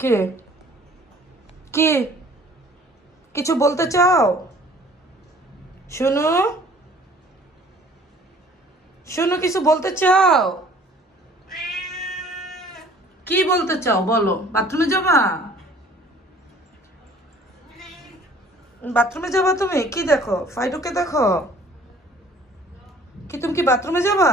কে কে কিছু বলতে চাও? শোনো শোনো, কিছু বলতে চাও? কি বলতে চাও বলো? বাথরুমে যাবা? বাথরুমে যাবা তুমি? কি দেখো? ফাইডোকে দেখো কি? তুমি কি বাথরুমে যাবা?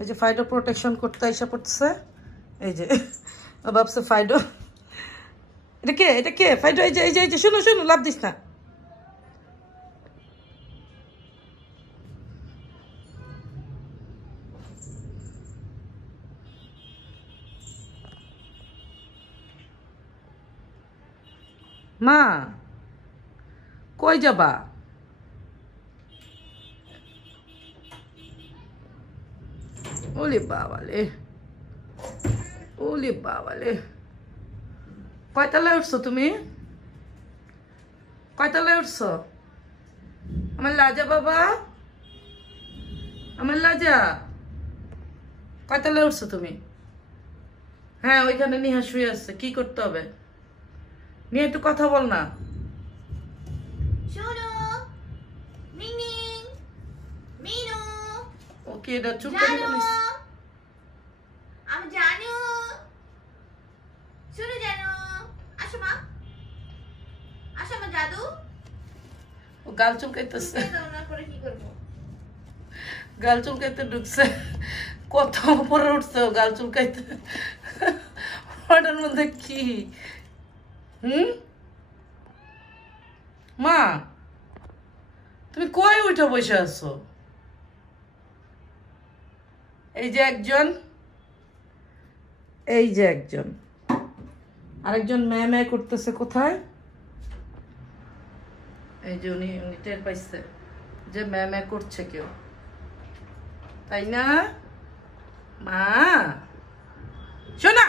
এই যে ফাইডো প্রোটেকশন করতে এসে পড়ছে। এই যে ভাবছে ফাইডো। এটা কে ফাইডো? এই যে এই যে এই যে শোনো শোনো, লাভ দিস না। মা কই যাবা? ওলে বাবালে, ওলে বাবালে। কয়তলায় উঠছো তুমি? কয়তলায় উঠছো? আমার লাজা বাবা, আমার লাজা, কয়তলায় উঠছো তুমি? হ্যাঁ, ওইখানে নিহা শুয়ে আছে। কি করতে হবে? নিয়ে একটু কথা বল না। ওকে, এটা চুপটা নিয়ে নিস। আমি জানো। শুনো জানো, আসো মা, আসো মা জাদু। ও গাল চুলকাইতেছে। কি করবো? গাল চুলকাইতে ঢুকছে। কত উপরে উঠছে ও গাল চুলকাইতে। ওটার মধ্যে কি? মা তুমি কই উঠে বসে আছো? এই যে একজন, এই যে একজন, আরেকজন ম্যায় ম্যায় করতেছে। কোথায়? এই যে উনি উনি টের পাইছে যে ম্যায় ম্যায় করছে কেউ, তাই না? মা শোনা।